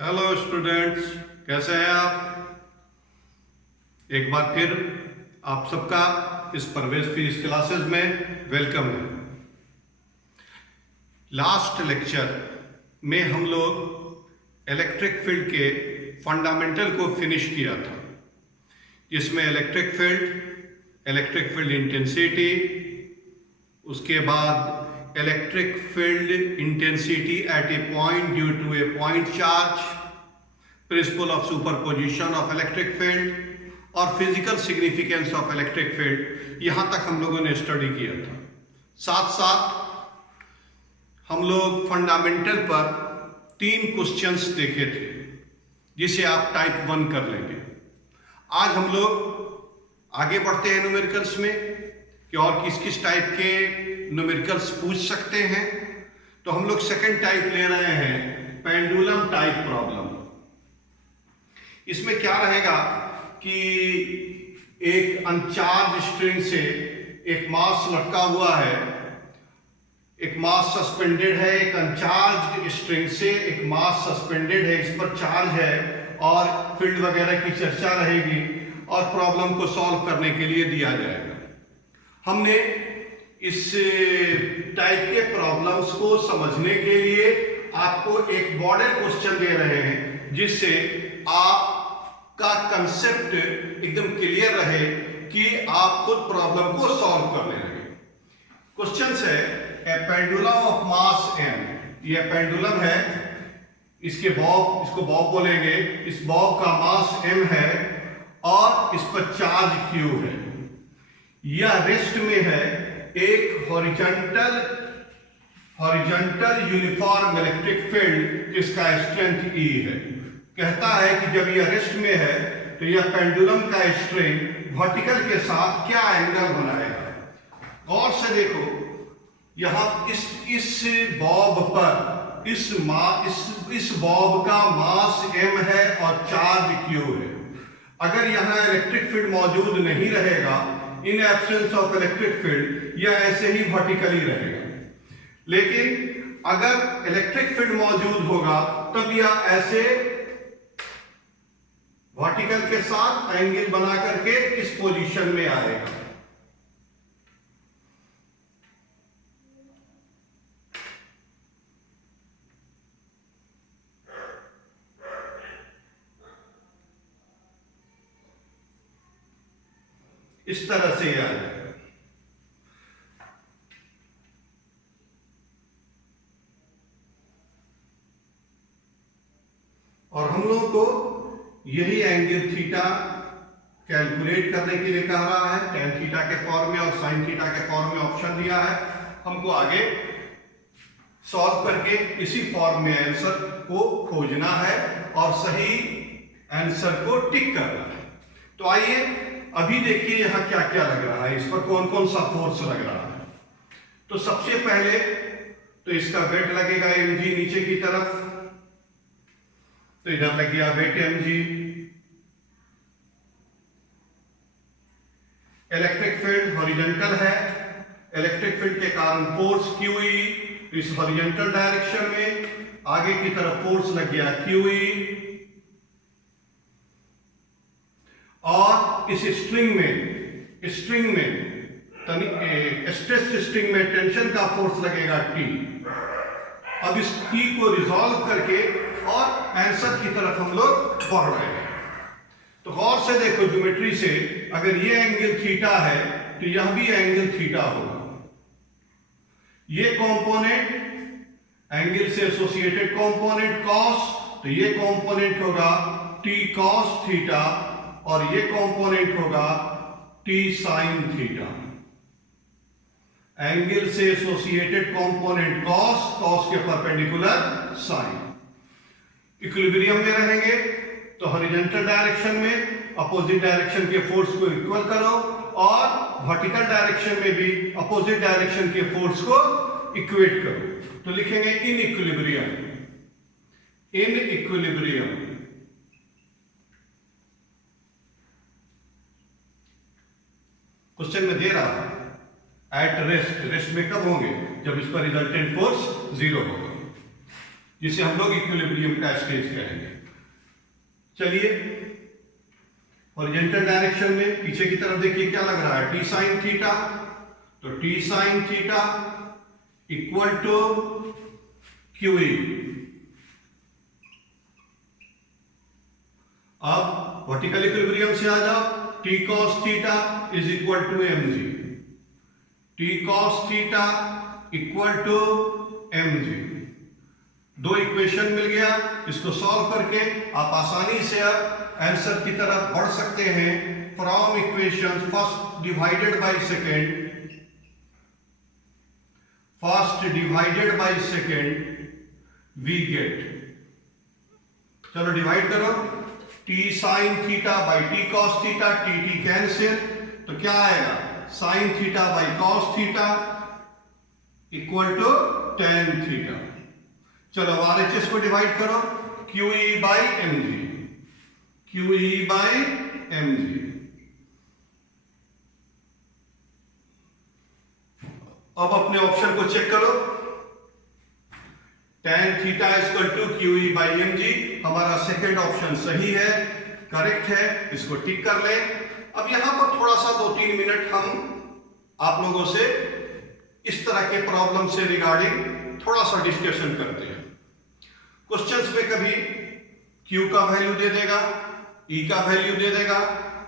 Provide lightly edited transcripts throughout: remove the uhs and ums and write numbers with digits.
Hello students, कैसे हैं आप? एक बार फिर आप सबका इस परवेज फिजिक्स क्लासेस में वेलकम है। लास्ट लेक्चर में हम लोग इलेक्ट्रिक फील्ड के फंडामेंटल को फिनिश किया था, जिसमें इलेक्ट्रिक फील्ड इंटेंसिटी, उसके बाद electric field intensity at a point due to a point charge, principle of superposition of electric field और physical significance of electric field, यहां तक हम लोगों ने स्टडी किया था। साथ साथ हम लोग फंडामेंटल पर 3 क्वेश्चंस देखे थे, जिसे आप टाइप 1 कर लेंगे। आज हम लोग आगे बढ़ते हैं न्यूमेरिकल्स में कि और किस किस टाइप के न्यूमेरिकल्स पूछ सकते हैं। तो हम लोग सेकंड टाइप ले रहे हैं, पेंडुलम टाइप प्रॉब्लम। इसमें क्या रहेगा कि एक अनचार्ज स्ट्रिंग से एक मास लटका हुआ है, एक मास सस्पेंडेड है, एक अनचार्ज स्ट्रिंग से एक मास सस्पेंडेड है, इस पर चार्ज है और फील्ड वगैरह की चर्चा रहेगी और प्रॉब्लम को सॉल्व करने के लिए दिया जाएगा। हमने इस टाइप के प्रॉब्लम्स को समझने के लिए आपको एक मॉडल क्वेश्चन दे रहे हैं, जिससे आपका कंसेप्ट एकदम क्लियर रहे कि आप खुद प्रॉब्लम को सॉल्व करने लगे। क्वेश्चन है ए पेंडुलम ऑफ मास m। ये पेंडुलम है, इसको बॉब बोलेंगे। इस बॉब का मास m है और इस पर चार्ज q है। यह रेस्ट में है एक हॉरिजॉन्टल यूनिफॉर्म इलेक्ट्रिक फील्ड, जिसका स्ट्रेंथ E है। कहता है कि जब यह रेस्ट में है तो यह पेंडुलम का स्ट्रिंग वर्टिकल के साथ क्या एंगल बनाएगा। गौर से देखो, यहां इस बॉब पर इस बॉब का मास m है और चार्ज q है। अगर यहां इलेक्ट्रिक फील्ड मौजूद नहीं रहेगा, in absence of electric field, यह ऐसे ही वर्टिकली रहेगा। लेकिन अगर इलेक्ट्रिक फील्ड मौजूद होगा तब यह ऐसे वर्टिकल के साथ एंगल बना करके इस पोजीशन में आएगा। इस तरह से आ जाएगा। और हम लोग को यही एंगल थीटा कैलकुलेट करने के लिए कह रहा है, टेन थीटा के फॉर्म में और साइन थीटा के फॉर्म में ऑप्शन दिया है। हमको आगे सॉल्व करके इसी फॉर्म में आंसर को खोजना है और सही आंसर को टिक करना है। तो आइए अभी देखिए यहां क्या क्या लग रहा है, इस पर कौन कौन सा फोर्स लग रहा है। तो सबसे पहले तो इसका वेट लगेगा mg नीचे की तरफ, तो इधर लग गया weight mg। Electric field horizontal है, इलेक्ट्रिक फील्ड के कारण फोर्स QE, इस हॉरिजॉन्टल डायरेक्शन में आगे की तरफ फोर्स लग गया QE। और इस स्ट्रिंग में स्ट्रेस्ड स्ट्रिंग में टेंशन का फोर्स लगेगा T। अब इस T को रिजॉल्व करके और आंसर की तरफ हम लोग बढ़ रहे हैं। तो गौर से देखो, ज्योमेट्री से अगर ये एंगल थीटा है तो यह भी एंगल थीटा होगा। ये कंपोनेंट एंगल से एसोसिएटेड कंपोनेंट कॉस, तो ये कंपोनेंट होगा T cos थीटा और ये कंपोनेंट होगा T sin थीटा। एंगल से एसोसिएटेड कंपोनेंट कॉस के परपेंडिकुलर साइन। इक्विलिब्रियम में रहेंगे तो हॉरिजॉन्टल डायरेक्शन में अपोजिट डायरेक्शन के फोर्स को इक्वल करो और वर्टिकल डायरेक्शन में भी अपोजिट डायरेक्शन के फोर्स को इक्वेट करो। तो लिखेंगे इन इक्विलिब्रियम। क्वेश्चन में दे रहा है एट रेस्ट में कब होंगे, जब इस पर रिजल्टेंट फोर्स 0 होगा। जिसे हम लोग इक्विलिब्रियम का स्टेज कहेंगे। चलिए हॉरिजॉन्टल डायरेक्शन में पीछे की तरफ देखिए क्या लग रहा है, टी साइन थीटा। तो T sine theta equal to Q E. अब वर्टिकल इक्विलिब्रियम से आ जाओ, T cos theta is equal to M G. T cos theta equal to M G. दो इक्वेशन मिल गया, इसको सॉल्व करके आप आसानी से अब आंसर की तरफ बढ़ सकते हैं। From equation first divided by second, first divided by second we get, चलो डिवाइड करो, T sine theta by T cos theta, T T cancel, तो क्या आएगा, sine theta by cos theta equal to tan theta. चलो RHS को divide करो, Q E by M G, Q E by M G. अब अपने option को check करो, tan theta equal to Q E by M जी, हमारा second option सही है, करेक्ट है, इसको टिक कर ले। अब यहां पर थोड़ा सा 2-3 मिनट हम आप लोगों से इस तरह के प्रॉब्लम से रिगार्डिंग थोड़ा सा डिस्कशन करते हैं। क्वेश्चंस में कभी Q का वैल्यू दे देगा, E का वैल्यू दे देगा,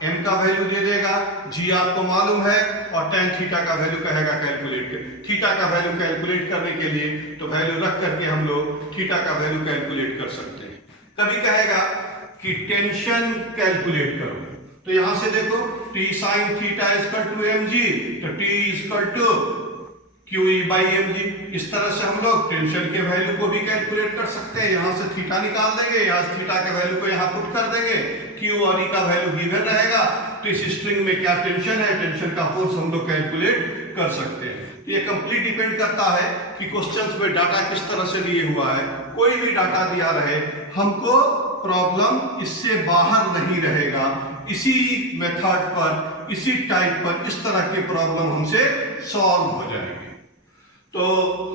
M का वैल्यू दे देगा, G आपको मालूम है, और tan थीटा का वैल्यू कहेगा कैलकुलेट कर। थीटा का वैल्यू कैलकुलेट करने के लिए तो वैल्यू रख करके हम लोग थीटा का वैल्यू कैलकुलेट कर सकते हैं। कभी कहेगा कि टेंशन कैलकुलेट करो, तो यहां से देखो T sine theta equal to M G, तो T equal to Q E by M G. इस तरह से हम लोग टेंशन के वैल्यू को भी कैलकुलेट कर सकते हैं। यहां से थीटा निकाल देंगे, यहां से थीटा के वैल्यू को यहां पुट कर देंगे, क्यू और ई का वैल्यू गिवन रहेगा, तो इस स्ट्रिंग में क्या टेंशन है, टेंशन का फोर्स हम लोग कैलकुलेट कर सकते हैं। ये कंप्लीट डिपेंड करता है कि क्वेश्चंस में डाटा किस तरह से दिए हुआ है। कोई भी डाटा दिया रहे, हमको प्रॉब्लम इससे बाहर नहीं रहेगा, इसी मेथड पर, इसी टाइप पर, इस तरह के प्रॉब्लम हमसे सॉल्व हो जाएंगे। तो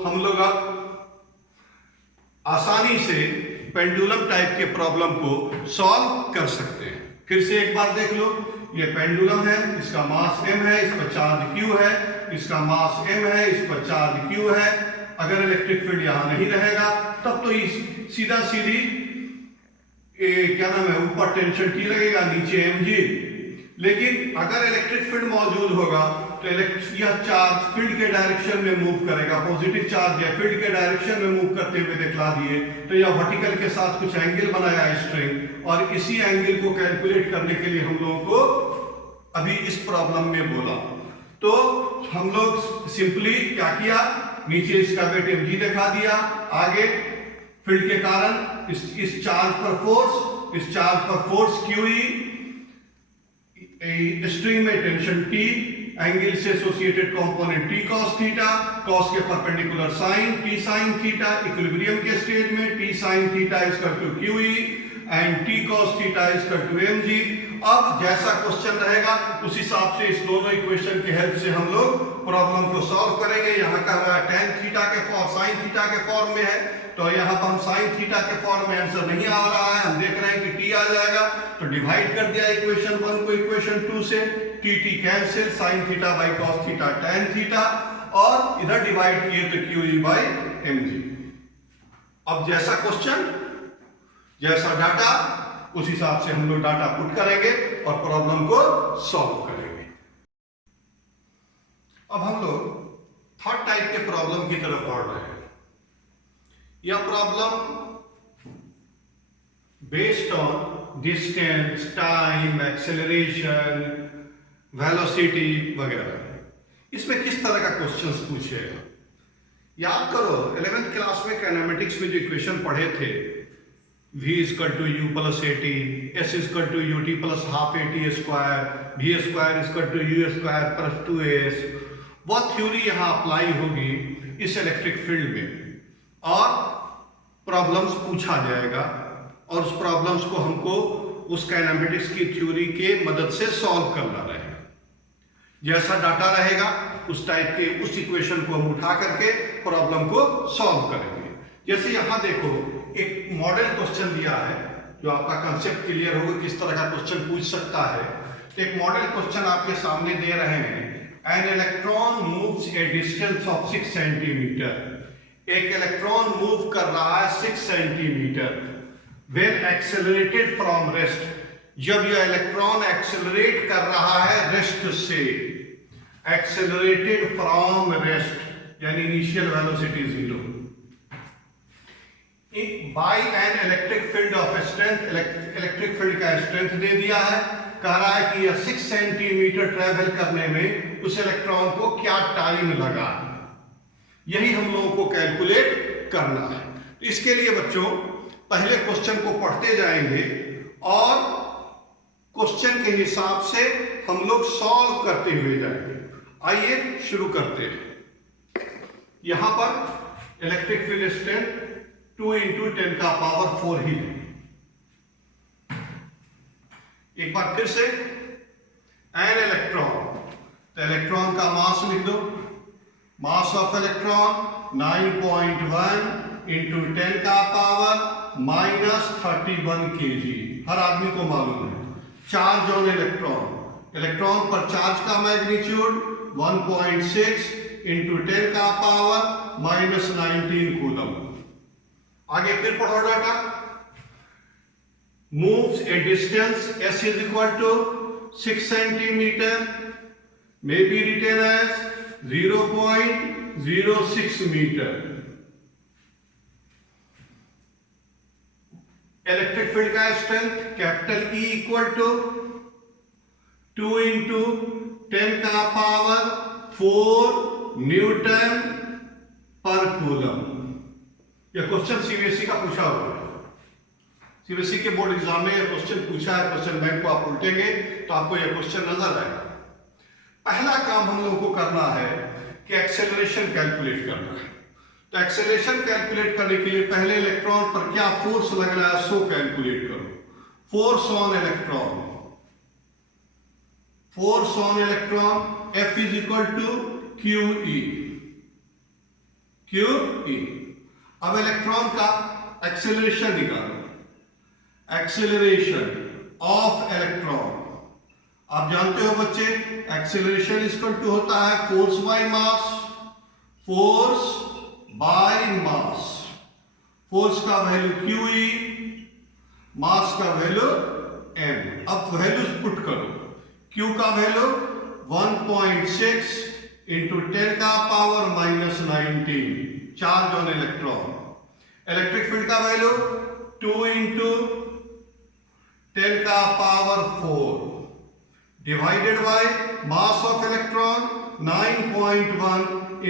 हम लोग अब आसानी से पेंडुलम टाइप के प्रॉब्लम को सॉल्व कर सकते हैं। फिर से एक बार देख लो, ये पेंडुलम है, इसका मास m है, इस पर चार्ज q है, इसका मास m है, इस पर चार्ज q है। अगर इलेक्ट्रिक फील्ड यहां नहीं रहेगा तब तो सीधा सीधी क्या नाम है, ऊपर टेंशन T लगेगा, नीचे mg। लेकिन अगर इलेक्ट्रिक फील्ड मौजूद होगा तो यह चार्ज फील्ड के डायरेक्शन में मूव करेगा। पॉजिटिव चार्ज है, फील्ड के डायरेक्शन में मूव करते हुए दिखला दिए, तो यह वर्टिकल के साथ कुछ एंगल बनाया स्ट्रिंग, और इसी एंगल को कैलकुलेट करने के लिए हम लोगों को अभी इस प्रॉब्लम में बोला। तो हम लोग सिंपली क्या किया, नीचे इसका वेट mg दिखा दिया, आगे फील्ड के कारण इस चार्ज पर फोर्स, इस चार्ज पर फोर्स QE, स्ट्रिंग में टेंशन T, एंगल से associated component T cos theta, cos के perpendicular sine T sin theta, equilibrium के स्टेज में T sin theta equal to QE and T cos theta equal to mg। अब जैसा question रहेगा उस हिसाब से इस दोनों इक्वेशन की हेल्प से हम लोग प्रॉब्लम को सॉल्व करेंगे। यहाँ का हमारा tan थीटा के फॉर्म, साइन थीटा के फॉर्म में है, तो यहाँ पर हम साइन थीटा के फॉर्म में आंसर नहीं आ रहा है, हम देख रहे हैं कि T आ जाएगा, तो डिवाइड कर दिया इक्वेशन 1 को इक्वेशन 2 से, T cancel, sign theta by cos theta tan theta, और इधर डिवाइड किए तो QE बाई mg। अब जैसा क्वेश्चन, जैसा डाटा, उस हिसाब से हम लोग डाटा पुट करेंगे और प्रॉब्लम को सॉल्व करेंगे। अब हम लोग थर्ड टाइप के प्रॉब्लम की तरफ बढ़ रहे हैं। यह problem based on distance, time, acceleration, velocity वगैरह। इसमें किस तरह का क्वेश्चंस पूछेगा, याद करो 11th क्लास में काइनेमेटिक्स में जो इक्वेशन पढ़े थे, v equal to u plus at, s equal to ut plus half at square, v square equal to u square plus 2as, वह थ्योरी यहाँ अप्लाई होगी इस इलेक्ट्रिक फील्ड में, और प्रॉब्लम्स पूछा जाएगा, और उस प्रॉब्लम्स को हमको उस काइनेमेटिक्स की थ्योरी के मदद से सॉल्व करना रहेगा। जैसा डाटा रहेगा उस टाइप के उस इक्वेशन को हम उठा करके प्रॉब्लम को सॉल्व करेंगे। जैसे यहां देखो एक मॉडल क्वेश्चन दिया है, जो आपका कंसेप्ट क्लियर होगा किस तरह का क्वेश्चन पूछ सकता है। एक मॉडल क्वेश्चन आपके सामने दे रहे हैं, an electron moves a distance of 6 centimetre. एक इलेक्ट्रॉन मूव कर रहा है 6 centimetre when accelerated from rest. जब यह इलेक्ट्रॉन एक्सेलरेट कर रहा है रेस्ट से, एक्सेलरेटेड फ्रॉम रेस्ट यानी initial velocity 0, by an electric field of strength, electric field का स्ट्रेंथ दे दिया है। कह रहा है कि यह 6 सेंटीमीटर ट्रेवल करने में उस इलेक्ट्रॉन को क्या टाइम लगा, यही हम लोगों को कैलकुलेट करना है। इसके लिए बच्चों पहले क्वेश्चन को पढ़ते जाएंगे और क्वेश्चन के हिसाब से हम लोग सॉल्व करते हुए जाएंगे। आइए शुरू करते हैं। यहां पर इलेक्ट्रिक फील्ड स्ट्रेंथ 2 × 10⁴ ही है। एक बार फिर से, एन इलेक्ट्रॉन, तो इलेक्ट्रॉन का मास लिख दो। Mass of electron 9.1 × 10⁻31 kg। हर आदमी को मालूम है। चार्ज ऑन इलेक्ट्रॉन, इलेक्ट्रॉन पर चार्ज का मैग्नीट्यूड 1.6 × 10⁻19 कूलम। आगे फिर पढ़ो data. moves a distance s is equal to 6 centimeter, may be written as 0.06 meter. Electric field का strength capital E equal to 2 × 10⁴ newton per coulomb. यह question CBSE का पूछा हुआ है। सीबीएसई के बोर्ड एग्जाम में यह क्वेश्चन पूछा है। क्वेश्चन बैंक को आप उल्टेंगे तो आपको यह क्वेश्चन नजर आएगा। पहला काम हम लोगों को करना है कि एक्सेलरेशन कैलकुलेट करना है। तो एक्सेलरेशन कैलकुलेट करने के लिए पहले इलेक्ट्रॉन पर क्या फोर्स लग रहा है सो कैलकुलेट करो। Force on electron, force on electron F is equal to QE। अब इलेक्ट्रॉन का एक्सेलरेशन निकालो। एक्सेलरेशन ऑफ इलेक्ट्रॉन, आप जानते हो बच्चे, एक्सेलरेशन इक्वल टू होता है force by mass. Force by mass, force का वैल्यू QE, मास का वैल्यू m। अब वैल्यूज पुट करो। Q का value 1.6 × 10⁻19 charge on electron. Electric field का value 2 × 10⁴ divided by mass of electron 9.1 ×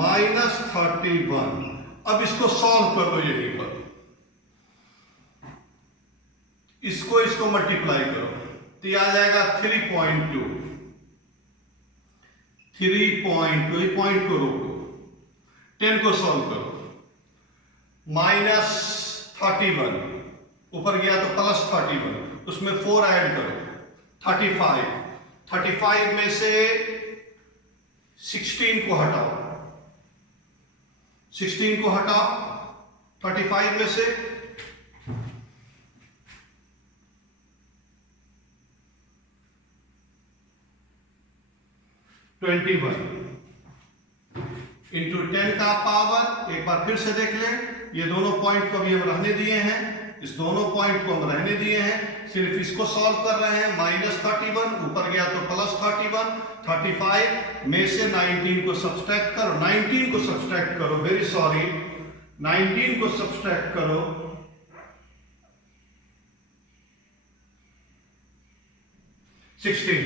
10⁻31 अब इसको सॉल्व कर लो। यहीं पर इसको मल्टीप्लाई करो तो ये आ जाएगा 3.2। 3.2 पॉइंट को रोको, 10 को सॉल्व करो। -31 ऊपर गया तो +31, उसमें 4 ऐड करो 35। 35 में से 16 को हटाओ, 16 को हटाओ 35 में से। 21 × 10 का पावर। एक बार फिर से देख लें, ये दोनों पॉइंट को भी हम रहने दिए हैं, इस दोनों पॉइंट को हम रहने दिए हैं, सिर्फ इसको सॉल्व कर रहे हैं। -31 ऊपर गया तो +31, 35 में से 19 को सब्सट्रैक्ट करो। 19 को सब्सट्रैक्ट करो, वेरी सॉरी, 19 को सब्सट्रैक्ट करो। 16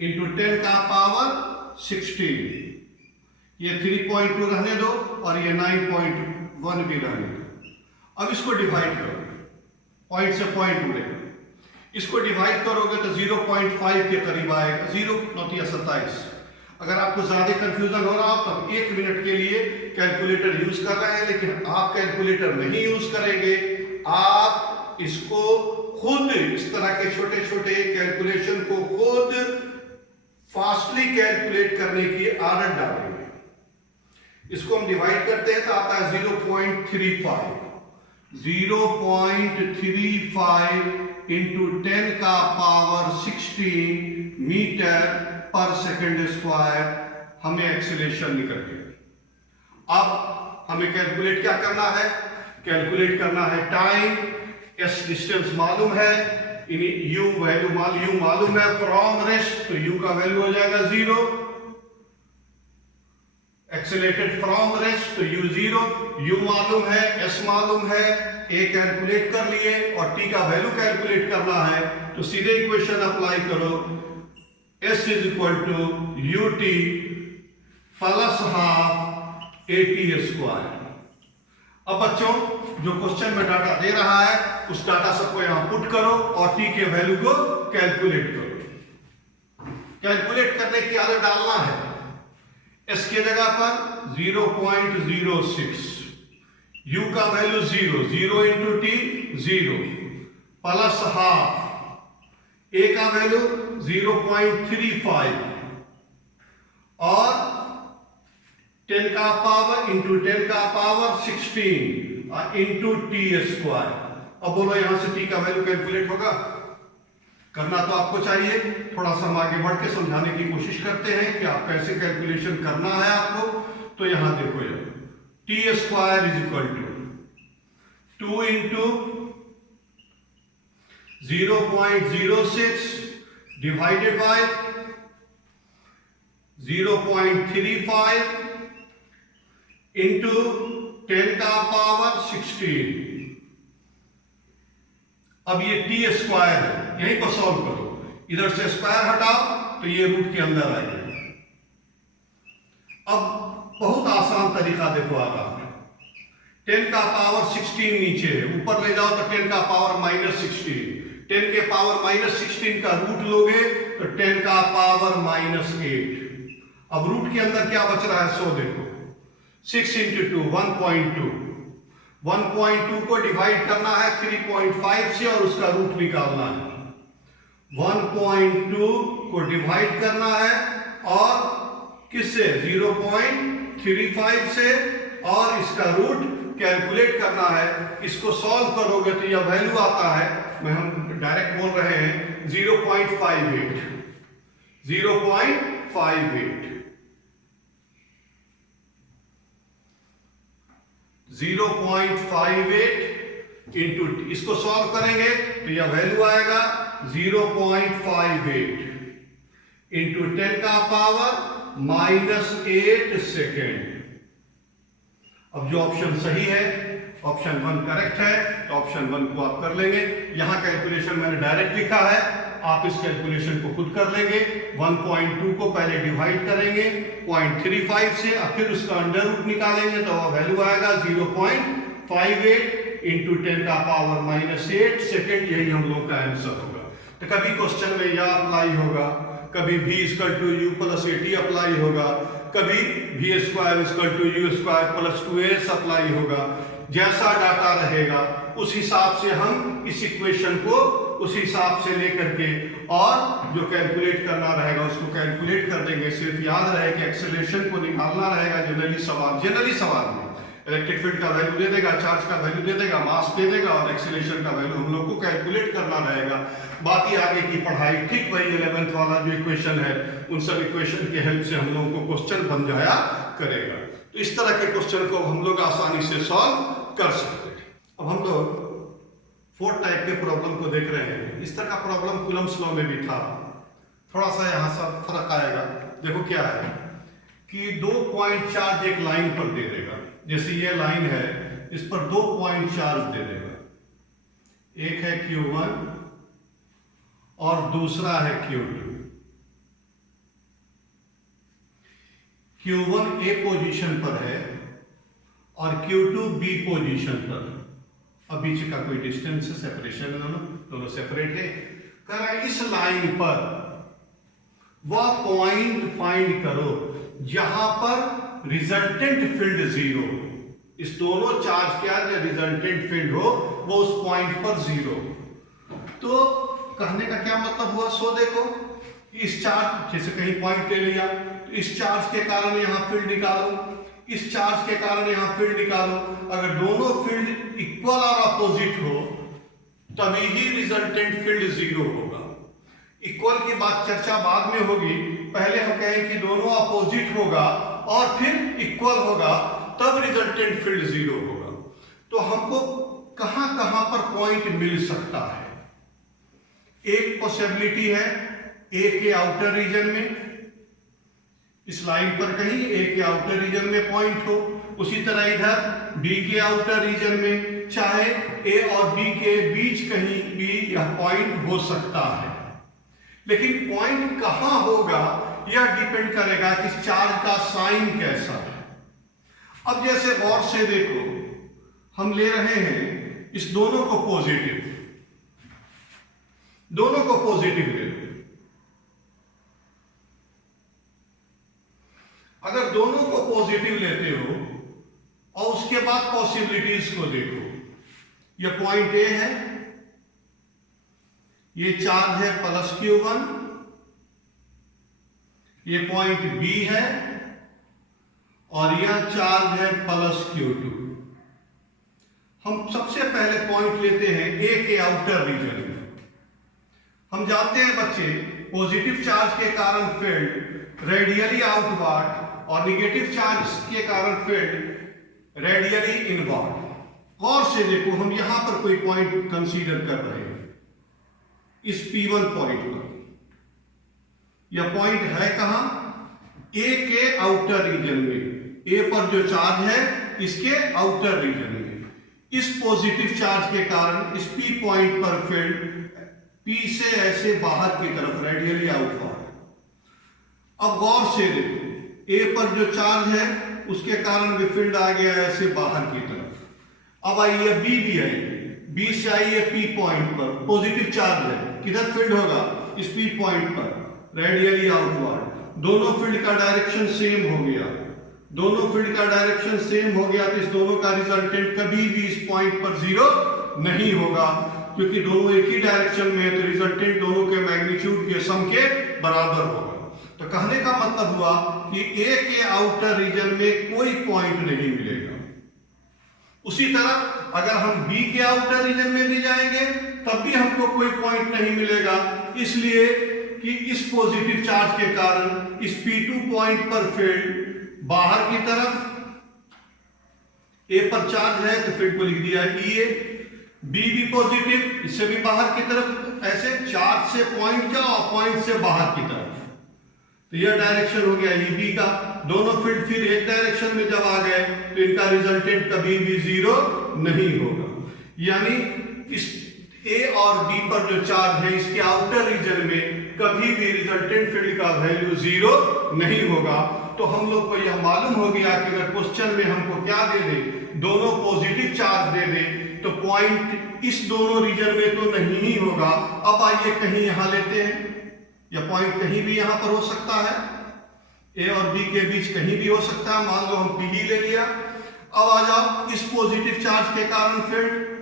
× 10 का पावर 16। ये 3.2 रहने दो और ये 9.1 भी रहने दो। अब इसको डिवाइड करो, पॉइंट से पॉइंट उड़े, इसको डिवाइड करोगे तो 0.5 के करीब आएगा। 0 9 27। अगर आपको ज्यादा कंफ्यूजन हो रहा हो तो 1 मिनट के लिए कैलकुलेटर यूज कर रहे हैं, लेकिन आप कैलकुलेटर नहीं यूज करेंगे, आप इसको खुद इस तरह के छोटे छोटे कैलकुलेशन को खुद फास्टली कैलकुलेट करने की आदत डालेंगे। इसको हम डिवाइड करते हैं तो आता है 0.35। 0.35 इंटू 10 का पावर 16 मीटर पर सेकंड स्क्वायर हमें एक्सेलरेशन निकल गया। अब हमें कैलकुलेट क्या करना है? कैलकुलेट करना है टाइम, एस डिस्टेंस मालूम है, यू वैल्यू मालूम है, फ्रॉम रेस्ट तो यू का वैल्यू हो जाएगा 0, एक्सेलरेटेड फ्रॉम रेस्ट तो u 0, u मालूम है, s मालूम है, a कैलकुलेट कर लिए और t का वैल्यू कैलकुलेट करना है तो सीधे इक्वेशन अप्लाई करो, s is equal to ut plus half at square. अब बच्चों जो क्वेश्चन में डाटा दे रहा है उस डाटा सबको यहां पुट करो और t के वैल्यू को कैलकुलेट करो। कैलकुलेट करने की आदत डालना है। s के जगह पर 0.06, u का value 0 into T 0 plus half, a का वैल्यू 0.35 और 10 का पावर इंटू 10 का पावर 16 इंटू टी स्क्वायर। अब बोलो यहां से t का वैल्यू कैलकुलेट होगा? करना तो आपको चाहिए। थोड़ा सा हम आगे बढ़ के समझाने की कोशिश करते हैं कि आप कैसे कैलकुलेशन करना है आपको। तो यहां देखो यार, T square is equal to 2 into 0.06 divided by 0.35 into 10 का पावर 16। अब ये टी स्क्वायर है, यहीं पर सॉल्व करो, इधर से स्क्वायर हटाओ तो ये रूट के अंदर आ जाएगा। अब बहुत आसान तरीका देखो आ रहा है, 10 का पावर 16 नीचे है, ऊपर ले जाओ तो 10 का पावर -16, 10 के पावर -16 का रूट लोगे तो 10 का पावर -8। अब रूट के अंदर क्या बच रहा है 100 देखो, 6 इंटू 2 1.2, 1.2 को डिवाइड करना है 3.5 से और उसका रूट निकालना है। 1.2 को डिवाइड करना है और किससे? 0.35 से और इसका रूट कैलकुलेट करना है। इसको सॉल्व करोगे तो यह वैल्यू आता है, हम डायरेक्ट बोल रहे हैं 0.58, 0.58 0.58 इंटू, इसको सॉल्व करेंगे तो यह वैल्यू आएगा 0.58 इंटू 10 का पावर -8 सेकेंड। अब जो ऑप्शन सही है, ऑप्शन 1 करेक्ट है, तो ऑप्शन 1 को आप कर लेंगे। यहां कैलकुलेशन मैंने डायरेक्ट लिखा है, आप इस कैलकुलेशन को खुद कर लेंगे। 1.2 को पहले डिवाइड करेंगे 0.35 से, और फिर उसका अंडर रूट निकालेंगे तो वह वैल्यू आएगा 0.58 इंटू 10 का पावर -8 सेकेंड। यही हम लोग का आंसर होगा। तो कभी क्वेश्चन में यह अप्लाई होगा, कभी v equal to u plus at apply होगा, कभी v square equal to u square plus 2as apply होगा। जैसा डाटा रहेगा उस हिसाब से हम इस इक्वेशन को उस हिसाब से लेकर के और जो कैलकुलेट करना रहेगा उसको कैलकुलेट कर देंगे। सिर्फ याद रहे कि एक्सेलरेशन को निकालना रहेगा। जनरली सवाल में इलेक्ट्रिक फील्ड का वैल्यू दे देगा, चार्ज का वैल्यू दे देगा, मास दे देगा और एक्सेलरेशन का वैल्यू हम लोग को कैलकुलेट करना रहेगा। बाकी आगे की पढ़ाई ठीक वही 11th वाला जो इक्वेशन है उन सब इक्वेशन के हेल्प से हम लोगों को क्वेश्चन बन जाया करेगा। तो इस तरह के क्वेश्चन को हम लोग आसानी से सॉल्व कर सकते हैं। अब हम लोग 4th टाइप के प्रॉब्लम को देख रहे हैं। इस तरह का प्रॉब्लम कूलम्ब्स लॉ में भी था, थोड़ा सा यहाँ सब फर्क आएगा। देखो क्या है कि 2 पॉइंट चार्ज एक लाइन पर दे देगा। जैसे ये लाइन है, इस पर 2 पॉइंट चार्ज दे देगा, एक है Q1 और दूसरा है Q2। Q1 A पोजीशन पर है और Q2 B पोजीशन पर। अब बीच का कोई डिस्टेंस है, सेपरेशन है, दोनों सेपरेट है। कह रहा है इस लाइन पर वह पॉइंट फाइंड करो जहां पर रिजल्टेंट फील्ड 0, इस दोनों चार्ज के जो रिजल्टेंट फील्ड हो वो उस पॉइंट पर 0। तो कहने का क्या मतलब हुआ? सो देखो इस चार्ज, जैसे कहीं पॉइंट ले लिया तो इस चार्ज के कारण यहां फील्ड निकालो, इस चार्ज के कारण यहां फील्ड निकालो। अगर दोनों फील्ड इक्वल और अपोजिट हो तभी ही रिजल्टेंट फील्ड जीरो होगा। इक्वल की बात चर्चा बाद में होगी, पहले हम कहें कि दोनों अपोजिट होगा और फिर इक्वल होगा, तब रिजल्टेंट फील्ड जीरो होगा। तो हमको कहां कहां पर पॉइंट मिल सकता है? एक पॉसिबिलिटी है ए के आउटर रीजन में, इस लाइन पर कहीं ए के आउटर रीजन में पॉइंट हो, उसी तरह इधर बी के आउटर रीजन में, चाहे ए और बी के बीच कहीं भी यह पॉइंट हो सकता है। लेकिन पॉइंट कहां होगा यह डिपेंड करेगा कि चार्ज का साइन कैसा है। अब जैसे गौर से देखो, हम ले रहे हैं इस दोनों को पॉजिटिव, दोनों को पॉजिटिव ले लो। अगर दोनों को पॉजिटिव लेते हो और उसके बाद पॉसिबिलिटीज को देखो, यह पॉइंट ए है, ये चार्ज है +Q1, ये पॉइंट बी है और यह चार्ज है +Q2। हम सबसे पहले पॉइंट लेते हैं ए के आउटर रीजन में। हम जानते हैं बच्चे, पॉजिटिव चार्ज के कारण फील्ड रेडियली आउटवर्ड और निगेटिव चार्ज के कारण फील्ड रेडियली इनवर्ड। गौर से देखो, हम यहां पर कोई पॉइंट कंसीडर कर रहे हैं, इस P1 पॉइंट पर। यह पॉइंट है कहां? ए के आउटर रीजन में। ए पर जो चार्ज है इसके आउटर रीजन में। इस पॉजिटिव चार्ज के कारण इस P पॉइंट पर फील्ड P से ऐसे बाहर की तरफ रेडियली आउटवर्ड। अब गौर से देखो, ए पर जो चार्ज है उसके कारण भी फील्ड आ गया ऐसे बाहर की तरफ। अब आइए बी भी आई, बी से आइए P पॉइंट पर, पॉजिटिव चार्ज है, किधर फील्ड होगा? इस P पॉइंट पर रेडियली आउटवर्ड। दोनों फील्ड का डायरेक्शन सेम हो गया, दोनों फील्ड का डायरेक्शन सेम हो गया, तो इस दोनों का रिजल्टेंट कभी भी इस पॉइंट पर जीरो नहीं होगा, क्योंकि दोनों एक ही डायरेक्शन में है, तो रिजल्टेंट दोनों के मैग्नीट्यूड के सम के बराबर होगा। तो कहने का मतलब हुआ कि ए के आउटर रीजन में कोई पॉइंट नहीं मिलेगा। उसी तरह अगर हम बी के आउटर रीजन में भी जाएंगे तब भी हमको कोई पॉइंट नहीं मिलेगा, इसलिए कि इस पॉजिटिव चार्ज के कारण इस P2 पॉइंट पर फील्ड बाहर की तरफ, ए पर चार्ज है तो फील्ड को लिख दिया EA, बी भी पॉजिटिव, इससे भी बाहर की तरफ, ऐसे चार्ज से पॉइंट जाओ, पॉइंट से बाहर की तरफ, तो यह डायरेक्शन हो गया EB का। दोनों फील्ड फिर एक डायरेक्शन में जब आ गए तो इनका रिजल्टेंट कभी भी जीरो नहीं होगा। यानी इस ए और बी पर जो चार्ज है इसके आउटर रीजन में कभी भी रिजल्टेंट फील्ड का वैल्यू जीरो नहीं होगा। तो हम लोग को यह मालूम हो गया कि अगर क्वेश्चन में हमको क्या दे दे, दोनों पॉजिटिव चार्ज दे दे, तो पॉइंट इस दोनों रीजन में तो नहीं ही होगा। अब आइए कहीं यहां लेते हैं, यह पॉइंट कहीं भी यहां पर हो सकता है, ए और बी के बीच कहीं भी हो सकता है। मान लो हम P ही ले लिया। अब आ जाओ इस पॉजिटिव चार्ज के कारण फील्ड,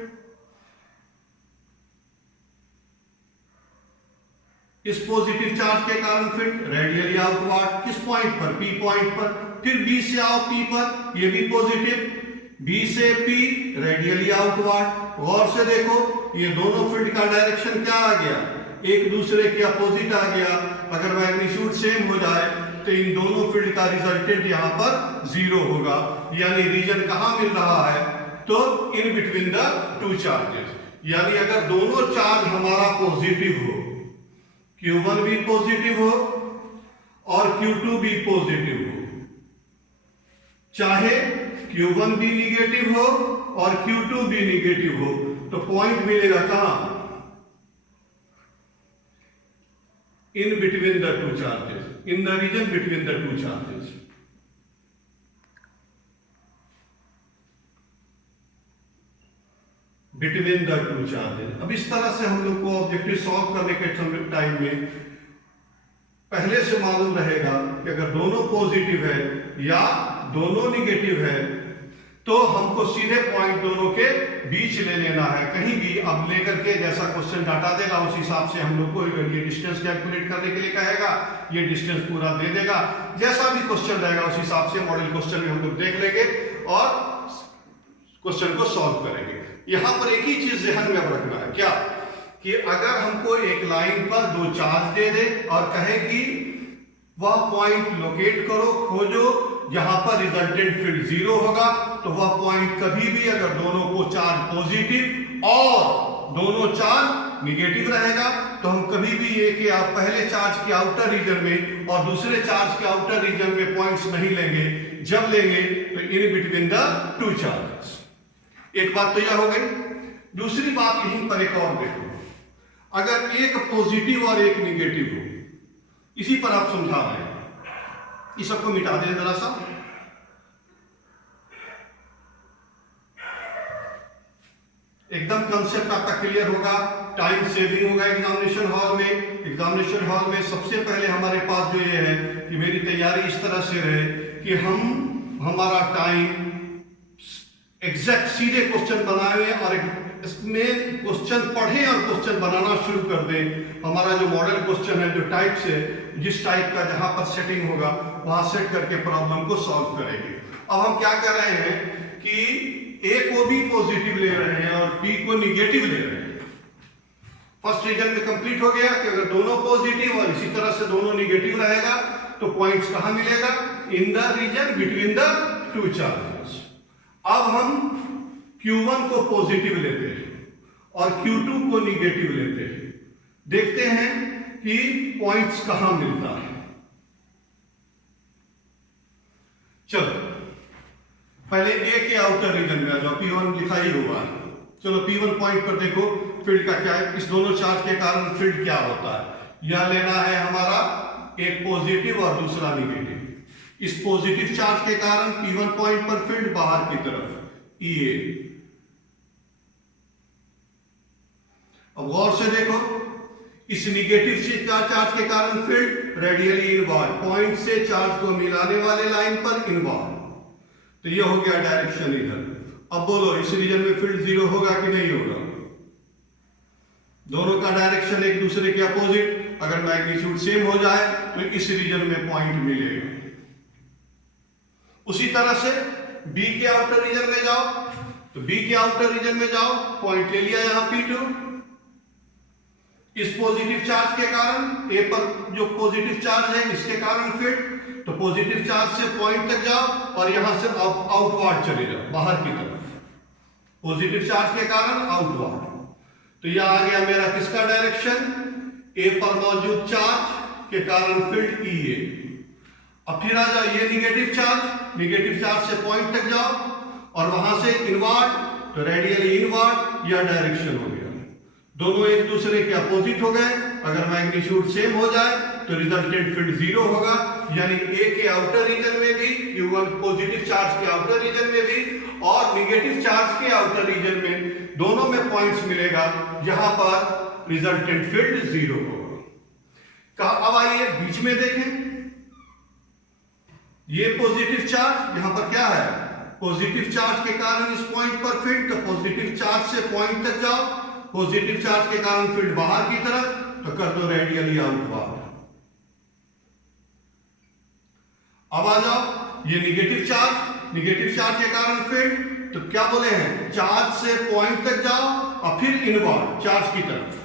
इस पॉजिटिव चार्ज के कारण फील्ड रेडियली आउटवर्ड, किस पॉइंट पर? P पॉइंट पर। फिर B से आओ P पर, ये भी पॉजिटिव, B से P रेडियली आउटवर्ड। गौर से देखो, ये दोनों फील्ड का डायरेक्शन क्या आ गया? एक दूसरे के अपोजिट आ गया। अगर मैग्नीट्यूड सेम हो जाए तो इन दोनों फील्ड का रिजल्टेंट यहां पर जीरो होगा। यानी रीजन कहां मिल रहा है? तो in between the two charges. यानी अगर दोनों चार्ज हमारा पॉजिटिव हो, Q1 भी पॉजिटिव हो और Q2 भी पॉजिटिव हो, चाहे Q1 भी निगेटिव हो और Q2 भी निगेटिव हो, तो पॉइंट मिलेगा कहां? in between the two charges, in the region between the two charges. Between the two charges. अब इस तरह से हम लोग को ऑब्जेक्टिव सॉल्व करने के टाइम में पहले से मालूम रहेगा कि अगर दोनों पॉजिटिव है या दोनों निगेटिव है तो हमको सीधे पॉइंट दोनों के बीच ले लेना है कहीं भी, अब लेकर के जैसा क्वेश्चन डाटा देगा उस हिसाब से हम लोग को ये डिस्टेंस कैलकुलेट करने के लिए कहेगा, ये डिस्टेंस पूरा दे देगा। जैसा भी क्वेश्चन रहेगा उस हिसाब से मॉडल क्वेश्चन में हम लोग देख लेंगे और क्वेश्चन को सॉल्व करेंगे। यहां पर एक ही चीज ध्यान में रखना है, क्या कि अगर हमको एक लाइन पर दो चार्ज दे दे और कहे कि वह पॉइंट लोकेट करो, खोजो जहां पर रिजल्टेंट फील्ड 0 होगा, तो वह पॉइंट कभी भी अगर दोनों को चार्ज पॉजिटिव और दोनों चार्ज निगेटिव रहेगा तो हम कभी भी ये कि आप पहले चार्ज के आउटर रीजन में और दूसरे चार्ज के आउटर रीजन में पॉइंट्स नहीं लेंगे। जब लेंगे तो in between the two charges. एक बात तो यह हो गई। दूसरी बात यहीं पर एक और देखो, अगर एक पॉजिटिव और एक निगेटिव हो, इसी पर आप समझा रहे हैं, इस सबको मिटा दें जरा सा। एकदम कंसेप्ट आपका क्लियर होगा, टाइम सेविंग होगा एग्जामिनेशन हॉल में। एग्जामिनेशन हॉल में सबसे पहले हमारे पास जो ये है कि मेरी तैयारी इस तरह से रहे कि हमारा टाइम एग्जैक्ट सीधे क्वेश्चन बनाए और इसमें क्वेश्चन पढ़े और क्वेश्चन बनाना शुरू कर दें। हमारा जो मॉडल क्वेश्चन है, जो टाइप से जिस टाइप का जहां पर सेटिंग होगा वहां सेट करके प्रॉब्लम को सॉल्व करेंगे। अब हम क्या कर रहे हैं कि ए को भी पॉजिटिव ले रहे हैं और बी को निगेटिव ले रहे हैं। फर्स्ट रीजन में कंप्लीट हो गया कि अगर दोनों पॉजिटिव और इसी तरह से दोनों निगेटिव रहेगा तो पॉइंट्स कहां मिलेगा? In the region between the two charges. अब हम Q1 को पॉजिटिव लेते हैं और Q2 को निगेटिव लेते हैं। देखते हैं कि पॉइंट्स कहां मिलता है। चलो पहले ए के आउटर रीजन में आ जाओ, P1 लिखा ही हुआ है। चलो P1 पॉइंट पर देखो फील्ड का क्या है, इस दोनों चार्ज के कारण फील्ड क्या होता है। यह लेना है हमारा एक पॉजिटिव और दूसरा निगेटिव। इस पॉजिटिव चार्ज के कारण P1 पॉइंट पर फील्ड बाहर की तरफ EA। अब गौर से देखो, इस निगेटिव चार्ज के कारण फील्ड रेडियली इनवर्ड, पॉइंट से चार्ज को मिलाने वाले लाइन पर इनवर्ड। तो ये हो गया डायरेक्शन इधर। अब बोलो इस रीजन में फील्ड 0 होगा कि नहीं होगा? दोनों का डायरेक्शन एक दूसरे के अपोजिट, अगर मैग्नीट्यूड सेम हो जाए तो इस रीजन में पॉइंट मिलेगा। उसी तरह से बी के आउटर रीजन में जाओ, तो बी के आउटर रीजन में जाओ, पॉइंट ले लिया यहां P2। इस पॉजिटिव चार्ज के कारण ए पर जो पॉजिटिव चार्ज है इसके कारण फील्ड, तो पॉजिटिव चार्ज से पॉइंट तक जाओ और यहां से आउटवर्ड चले जाओ, बाहर की तरफ। पॉजिटिव चार्ज के कारण आउटवर्ड। तो यह आ गया मेरा किसका डायरेक्शन? ए पर मौजूद चार्ज के कारण फील्ड EA। अब फिर आ जाओ ये निगेटिव चार्ज से पॉइंट तक जाओ और वहां से इनवर्ड, तो रेडियली इनवर्ड यह डायरेक्शन हो गया। दोनों एक दूसरे के अपोजिट हो गए। अगर मैग्नीट्यूड सेम हो जाए तो रिजल्टेंट फील्ड 0 होगा, यानी ए के आउटर रीजन में भी, Q1 पॉजिटिव चार्ज के आउटर रीजन में भी और निगेटिव चार्ज के आउटर रीजन में, दोनों में पॉइंट्स मिलेगा जहां पर रिजल्टेंट फील्ड 0 होगा। अब आइए बीच में देखें, ये पॉजिटिव चार्ज यहां पर क्या है? पॉजिटिव चार्ज के कारण इस पॉइंट पर फील्ड, तो पॉजिटिव चार्ज से पॉइंट तक जाओ, पॉजिटिव चार्ज के कारण फील्ड बाहर की तरफ, तो कर दो रेडियली आउटवर्ड। अब आ जाओ ये निगेटिव चार्ज के कारण फील्ड, तो क्या बोले हैं? चार्ज से पॉइंट तक जाओ और फिर इनवर्ड चार्ज की तरफ।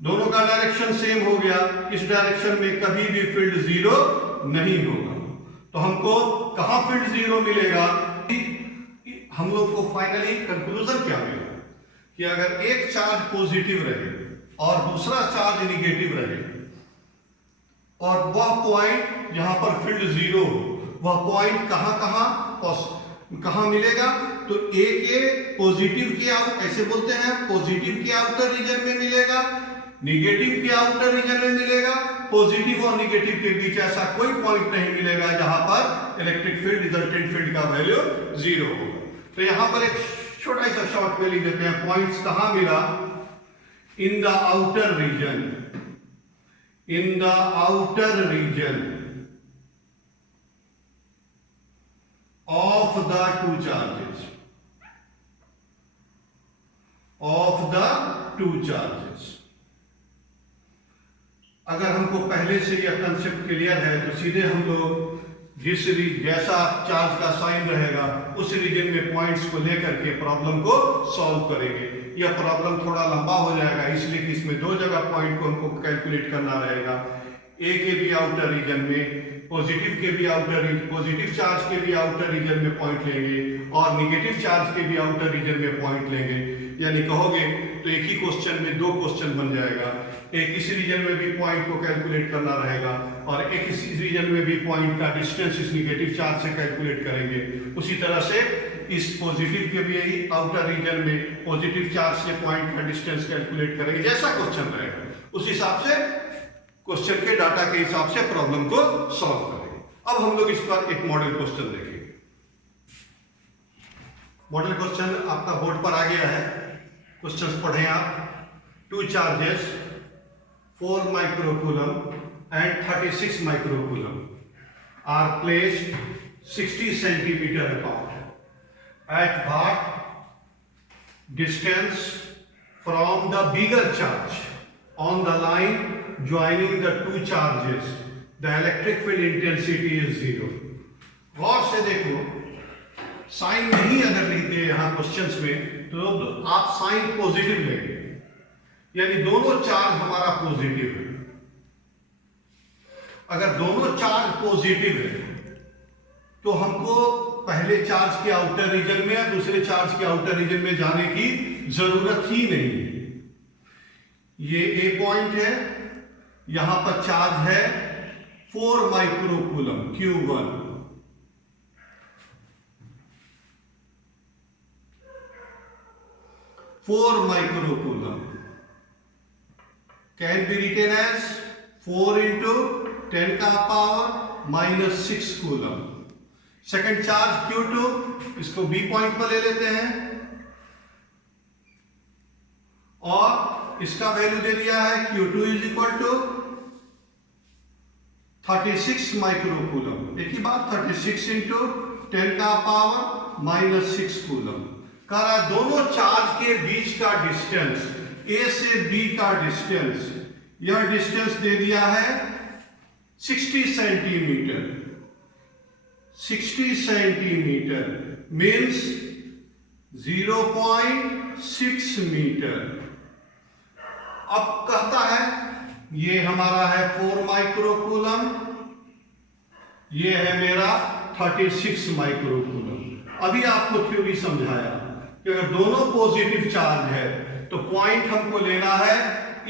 दोनों का डायरेक्शन सेम हो गया। इस डायरेक्शन में कभी भी फील्ड 0 नहीं होगा। तो हमको कहां फील्ड 0 मिलेगा? हम लोग को फाइनली कंक्लूजन क्या मिलेगा कि अगर एक चार्ज पॉजिटिव रहे और दूसरा चार्ज निगेटिव रहे और वह पॉइंट जहां पर फील्ड 0 हो, वह पॉइंट कहां मिलेगा? तो ए के पॉजिटिव के ऐसे बोलते हैं पॉजिटिव के आउटर रीजन में मिलेगा, निगेटिव के आउटर रीजन में मिलेगा। पॉजिटिव और निगेटिव के बीच ऐसा कोई पॉइंट नहीं मिलेगा जहां पर इलेक्ट्रिक फील्ड रिजल्टेंट फील्ड का वैल्यू 0 होगा। तो यहां पर एक छोटा सा शॉर्ट में लिख देते हैं, पॉइंट्स कहां मिला? In the outer region, in the outer region of the two charges. Of the two charges. अगर हमको पहले से यह कंसेप्ट क्लियर है तो सीधे हम लोग जैसा चार्ज का साइन रहेगा उस रीजन में पॉइंट्स को लेकर के प्रॉब्लम को सॉल्व करेंगे। यह प्रॉब्लम थोड़ा लंबा हो जाएगा इसलिए कि इसमें दो जगह पॉइंट को हमको कैलकुलेट करना रहेगा। ए के भी आउटर रीजन में, पॉजिटिव चार्ज के भी आउटर रीजन में पॉइंट लेंगे और निगेटिव चार्ज के भी आउटर रीजन में पॉइंट लेंगे। यानी कहोगे तो एक ही क्वेश्चन में दो क्वेश्चन बन जाएगा। एक इस रीजन में भी पॉइंट को कैलकुलेट करना रहेगा और एक इस रीजन में भी पॉइंट का डिस्टेंस इस निगेटिव चार्ज से कैलकुलेट करेंगे। उसी तरह से इस पॉजिटिव के भी आउटर रीजन में पॉजिटिव चार्ज से पॉइंट का डिस्टेंस कैलकुलेट करेंगे। जैसा क्वेश्चन रहेगा उस हिसाब से क्वेश्चन के डाटा के हिसाब से प्रॉब्लम को सॉल्व करेंगे। अब हम लोग इस पर एक मॉडल क्वेश्चन देखेंगे। मॉडल क्वेश्चन आपका बोर्ड पर आ गया है। क्वेश्चन पढ़ें आप। Two charges 4 microcoulomb and 36 microcoulomb are placed 60 centimeter apart at what distance from the bigger charge on the line joining the two charges the electric field intensity is 0। गौर से देखो, sign नहीं अगर लिखते हैं यहां क्वेश्चंस में तो आप साइन पॉजिटिव लेंगे, यानी दोनों चार्ज हमारा पॉजिटिव है। अगर दोनों चार्ज पॉजिटिव है तो हमको पहले चार्ज के आउटर रीजन में या दूसरे चार्ज के आउटर रीजन में जाने की जरूरत ही नहीं है। ये ए पॉइंट है, यहां पर चार्ज है 4 microcoulomb Q1। Four microcoulomb can be written as 4 into 10 का power -6 coulomb. Second charge Q2, इसको B पॉइंट पर ले लेते हैं और इसका वैल्यू दे दिया है Q2 is equal to 36 microcoulomb. एक ही बात, 36 इंटू 10 का पावर -6 कूलम। कह रहा है दोनों चार्ज के बीच का डिस्टेंस, ए से बी का डिस्टेंस, यह डिस्टेंस दे दिया है 60 सेंटीमीटर। 60 centimetre means 0.6 metre. अब कहता है ये हमारा है 4 माइक्रोकूलम, ये है मेरा 36 माइक्रोकूलम। अभी आपको थ्योरी समझाया कि अगर दोनों पॉजिटिव चार्ज है तो पॉइंट हमको लेना है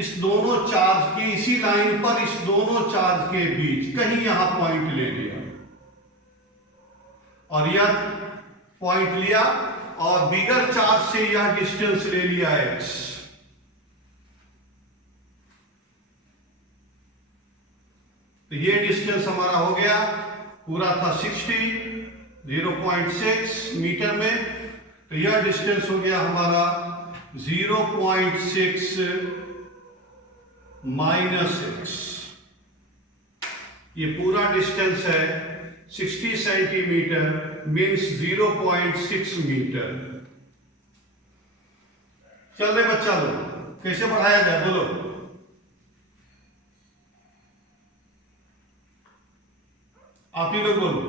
इस दोनों चार्ज की, इसी लाइन पर इस दोनों चार्ज के बीच कहीं यहां पॉइंट ले लिया और यह पॉइंट लिया और बिगर चार्ज से यह डिस्टेंस ले लिया x। तो ये डिस्टेंस हमारा हो गया, पूरा था 60, 0.6 मीटर में, तो यह डिस्टेंस हो गया हमारा 0.6 -x। ये पूरा डिस्टेंस है 60 सेंटीमीटर मीन्स 0.6 मीटर। चल रहे बच्चा लोग, कैसे बढ़ाया जाए बोलो। आप ही लोग बोलो,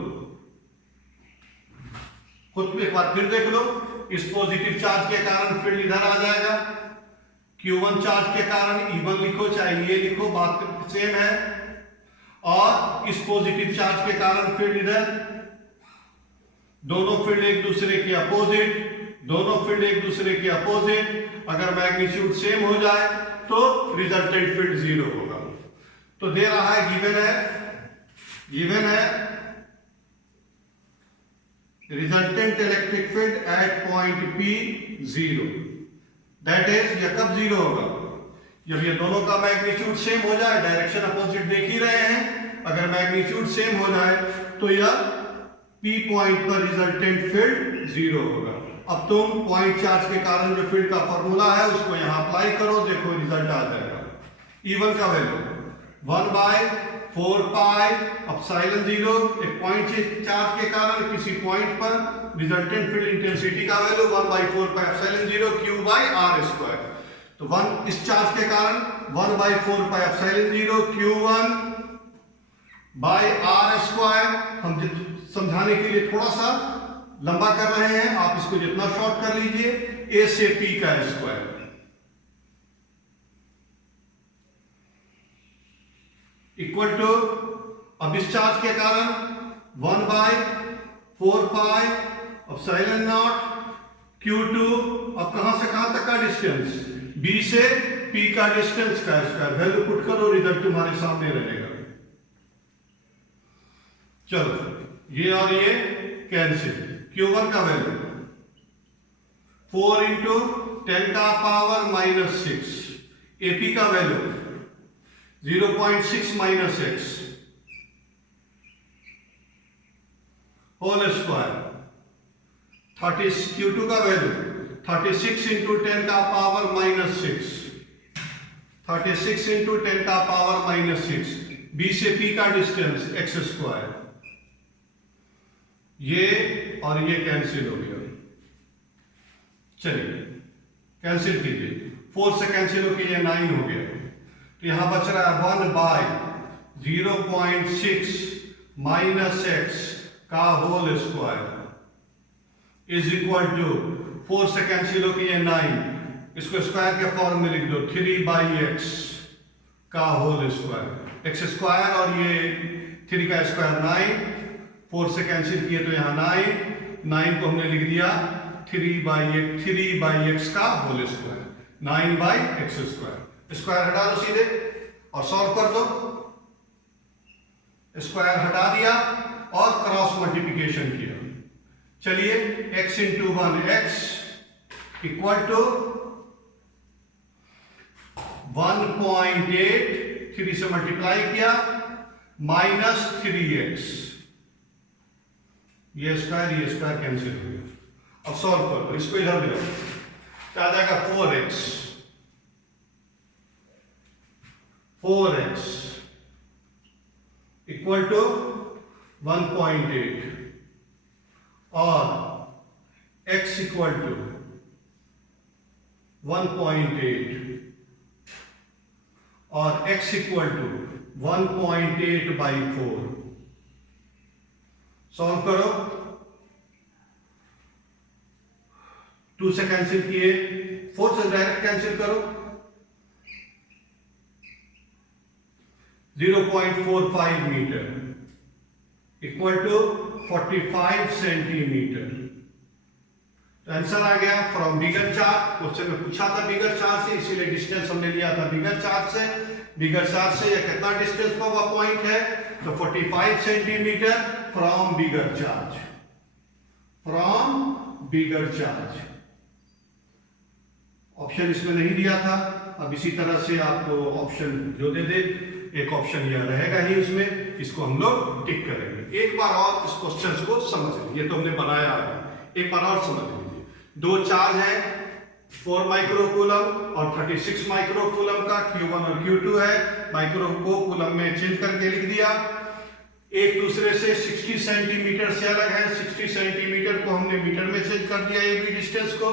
खुद एक बार फिर देख लो। इस पॉजिटिव चार्ज के कारण फील्ड इधर आ जाएगा, Q1 चार्ज के कारण E1 लिखो चाहे ये लिखो, बात सेम है। और इस पॉजिटिव चार्ज के कारण फील्ड इधर, दोनों फील्ड एक दूसरे के अपोजिट, दोनों फील्ड एक दूसरे के अपोजिट। अगर मैग्नीट्यूड सेम हो जाए तो रिजल्टेंट फील्ड 0 होगा। तो दे रहा है, गिवन है resultant electric field at point P 0। That is यह कब 0 होगा, जब ये दोनों का मैग्नीट्यूड सेम हो जाए। डायरेक्शन अपोजिट देख ही रहे हैं, अगर मैग्नीट्यूड सेम हो जाए तो यह P पॉइंट पर रिजल्टेंट फील्ड 0 होगा। अब तुम पॉइंट चार्ज के कारण जो फील्ड का फॉर्मूला है उसको यहां अप्लाई करो, देखो रिजल्ट आ जाएगा। E1 का वैल्यू 1/4 4 पाई एप्सिलॉन 0, एक पॉइंट चार्ज के कारण किसी पॉइंट पर रिजल्टेंट फील्ड इंटेंसिटी का value 1/4 pi epsilon 0 q by r square. तो 1 इस चार्ज के कारण 1/4 pi epsilon 0 q1 by r square. हम समझाने के लिए थोड़ा सा लंबा कर रहे हैं, आप इसको जितना शॉर्ट कर लीजिए, a से p का स्क्वायर इक्वल टू, अब इस चार्ज के कारण 1/4 पाई एप्सिलॉन नॉट q2। अब कहां से कहां तक का डिस्टेंस, b से p का डिस्टेंस का स्क्वायर। वैल्यू पुट करो, रिजल्ट तुम्हारे सामने रहेगा। चलो ये और ये कैंसिल। q1 का वैल्यू 4 इंटू 10 का पावर -6, ap का value 0.6 minus x whole square. q2 का वैल्यू 36 इंटू 10 का पावर -6, 36 इंटू 10 का पावर -6, b से p का डिस्टेंस x स्क्वायर। ये और ये कैंसिल हो गया। चलिए कैंसिल कीजिए, 4 से कैंसिल होकर ये 9 हो गया। तो यहां बच रहा है 1/0.6 माइनस x का whole square is equal to 4 से कैंसिल होकर ये 9, इसको स्क्वायर के फॉर्म में लिख दो 3/x का होल स्क्वायर। x स्क्वायर और ये 3 का स्क्वायर 9, 4 से कैंसिल किए तो यहाँ 9 को हमने लिख दिया 3/x का whole square, 9/x square. Square हटा दो सीधे और सॉल्व कर दो। स्क्वायर हटा दिया और क्रॉस मल्टीप्लिकेशन किया। चलिए x into 1x equal to 1.8, 3 से मल्टीप्लाई किया माइनस 3x। ये स्क्वायर कैंसिल हो गया। अब सॉल्व कर दो, इसको इधर ले आओ, क्या आ जाएगा 4x इक्वल टू 1.8 और x इक्वल टू 1.8 और x इक्वल टू 1.8/4। सॉल्व करो, 2 से कैंसिल किए, 4 से डायरेक्ट कैंसिल करो, 0.45 मीटर इक्वल टू 45 सेंटीमीटर। तो आंसर आ गया फ्रॉम बिगर चार्ज। क्वेश्चन में पूछा था बिगर चार्ज से, इसीलिए डिस्टेंस हमने लिया था बिगर चार्ज से। बिगर चार्ज से यह कितना डिस्टेंस पर हुआ पॉइंट है, तो 45 centimetre from bigger charge, from bigger charge. Option इसमें नहीं दिया था, अब इसी तरह से आपको ऑप्शन जो दे दे, एक ऑप्शन यह रहेगा ही उसमें, इसको हम लोग टिक करेंगे। एक बार और इस क्वेश्चन को समझ लीजिए, ये तो हमने बनाया है, एक बार और समझ लीजिए। 2 चार्ज है 4 माइक्रोकूलम और 36 माइक्रोकूलम का, Q1 और Q2 है। माइक्रो को कूलम में चेंज करके लिख दिया। एक दूसरे से 60 सेंटीमीटर से अलग है, 60 सेंटीमीटर को हमने मीटर में चेंज कर दिया ये भी डिस्टेंस को।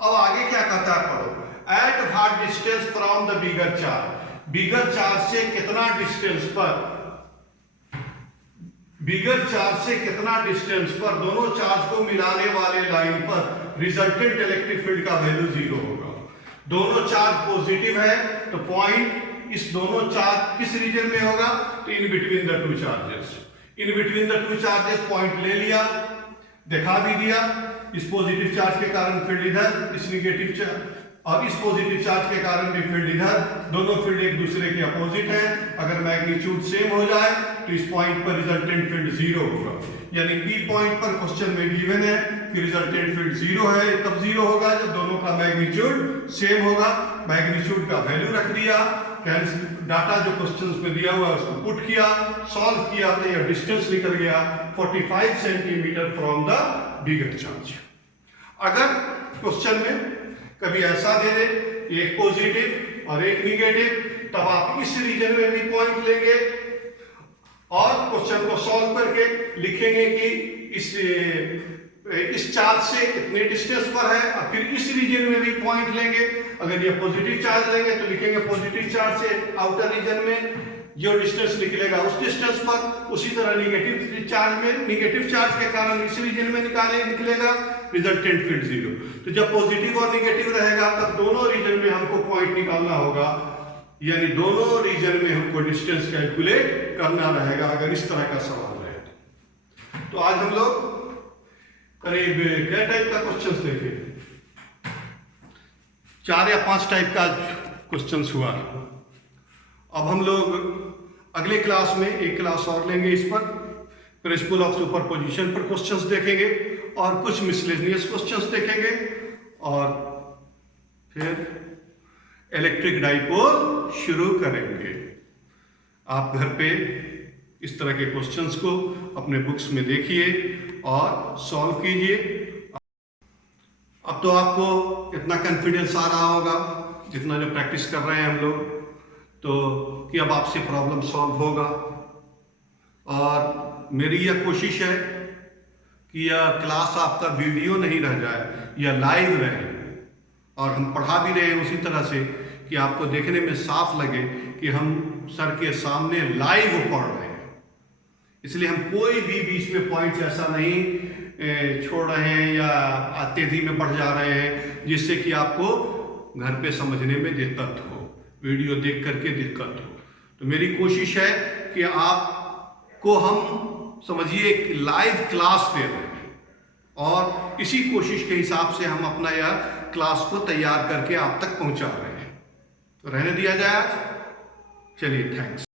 अब आगे क्या कहता है पढ़ो, at what distance from the bigger charge, bigger charge से कितना डिस्टेंस पर, बिगर चार्ज से कितना डिस्टेंस पर दोनों चार्ज को मिलाने वाले लाइन पर रिजल्टेंट इलेक्ट्रिक फील्ड का वैल्यू 0 होगा। दोनों चार्ज पॉजिटिव है तो पॉइंट इस दोनों चार्ज किस रीजन में होगा, तो in between the 2 charges. In between the 2 charges point ले लिया, दिखा भी दिया। इस पॉजिटिव चार्ज के कारण फील्ड इधर, इस निगेटिव चार्ज और इस पॉजिटिव चार्ज के कारण भी फील्ड इधर, दोनों फील्ड एक दूसरे के अपोजिट है। अगर मैग्नीट्यूड सेम हो जाए तो इस पॉइंट पर रिजल्टेंट फील्ड 0 होगा। यानी P पॉइंट पर क्वेश्चन में गिवन है कि रिजल्टेंट फील्ड 0 है, तब 0 होगा जब दोनों का मैग्नीट्यूड सेम होगा। मैग्नीट्यूड का वैल्यू रख दिया, डाटा जो क्वेश्चंस में दिया हुआ है उसको पुट किया, सॉल्व किया तो यह डिस्टेंस निकल गया 45 centimetre from the bigger charge. अगर क्वेश्चन में कभी ऐसा दे दे एक पॉजिटिव और एक निगेटिव, तब आप इस रीजन में भी पॉइंट लेंगे और क्वेश्चन को सॉल्व करके लिखेंगे कि इस चार्ज से इतने डिस्टेंस पर है, और फिर इस रीजन में भी पॉइंट लेंगे। अगर ये पॉजिटिव चार्ज लेंगे तो लिखेंगे पॉजिटिव चार्ज से आउटर रीजन में जो डिस्टेंस निकलेगा उस डिस्टेंस पर, उसी तरह निगेटिव चार्ज में निगेटिव चार्ज के कारण इस रीजन में निकलेगा रिजल्टेंट फील्ड 0। तो जब पॉजिटिव और निगेटिव रहेगा तब दोनों रीजन में हमको पॉइंट निकालना होगा, यानी दोनों रीजन में हमको डिस्टेंस कैलकुलेट करना रहेगा अगर इस तरह का सवाल रहे। तो आज हम लोग करीब क्या टाइप का क्वेश्चन देखे, 4 या 5 टाइप का क्वेश्चन हुआ। अब हम लोग अगले क्लास में एक क्लास और लेंगे इस पर, प्रिंसिपल ऑफ सुपरपोजिशन पर क्वेश्चंस देखेंगे और कुछ मिसलेनियस क्वेश्चंस देखेंगे, और फिर इलेक्ट्रिक डाइपोल शुरू करेंगे। आप घर पे इस तरह के क्वेश्चंस को अपने बुक्स में देखिए और सॉल्व कीजिए। अब तो आपको इतना कॉन्फिडेंस आ रहा होगा जितना जो प्रैक्टिस कर रहे हैं हम लोग, तो कि अब आपसे प्रॉब्लम सॉल्व होगा। और मेरी यह कोशिश है कि यह क्लास आपका वीडियो नहीं रह जाए, यह लाइव रहे, और हम पढ़ा भी रहे हैं उसी तरह से कि आपको देखने में साफ लगे कि हम सर के सामने लाइव पढ़ रहे हैं। इसलिए हम कोई भी बीच में पॉइंट्स ऐसा नहीं छोड़ रहे हैं या तेजी में बढ़ जा रहे हैं जिससे कि आपको घर पे समझने में दिक्कत हो, वीडियो देख करके दिक्कत हो। तो मेरी कोशिश है कि आपको हम समझिए एक लाइव क्लास दे रहे हैं, और इसी कोशिश के हिसाब से हम अपना यह क्लास को तैयार करके आप तक पहुंचा रहे हैं। तो रहने दिया जाए आज। चलिए, थैंक्स।